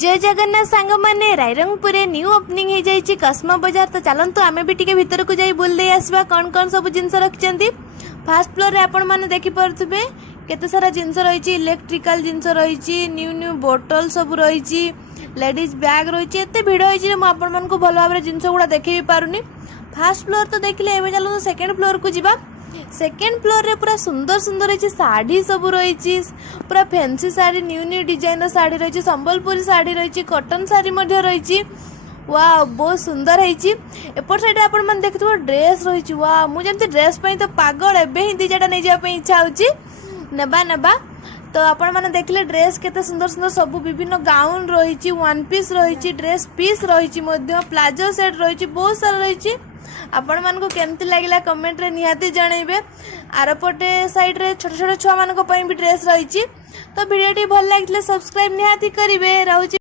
जय जगन्नाथ सांग मैंने रायरंगपुर न्यू ओपनिंग हो जाइए कस्मो बाजार। तो चलतु आम भी टे भीतर को जाई बुल दे आसवा कौन कौन सब जिनस रखिंट। फास्ट फ्लोर रे आपण मैंने देखिपे केते सारा जिनस रही इलेक्ट्रिकल जिनस रही न्यू न्यू बोतल सब रही लेडीज बैग रही एत भिड़ होती मुझे भल भाव जिनस गुड़ा देख भी पारुनी। फास्ट फ्लोर तो देखिले एवं चलो सेकेंड फ्लोर को जीवा। सेकेंड फ्लोर रे पूरा सुंदर सुंदर रही साड़ी सब रही पूरा fancy sari new new design sari रही संबलपुरी साड़ी रही कॉटन साड़ी रही वाह बहुत सुंदर है। एपट साइड आप देखिए ड्रेस रही वाह मुझे ड्रेस तो पागल एवं ही दीजाटा नहीं जावाई इच्छा होची नेबा नेबा। तो आपण मैंने देखले ड्रेस केते सुंदर सुंदर सब विभिन्न गाउन रही वन पीस रही ड्रेस पीस रही प्लाजो सेट रही बहुत सारा रही। आपण मान को केमती लगिला कमेंट रे निहाती जणैबे। आरपटे साइड रे छोट छोट छुआ मान को भी ड्रेस रही। तो वीडियो टी भल लागिले सब्सक्राइब निहाती करिवे। रहूची।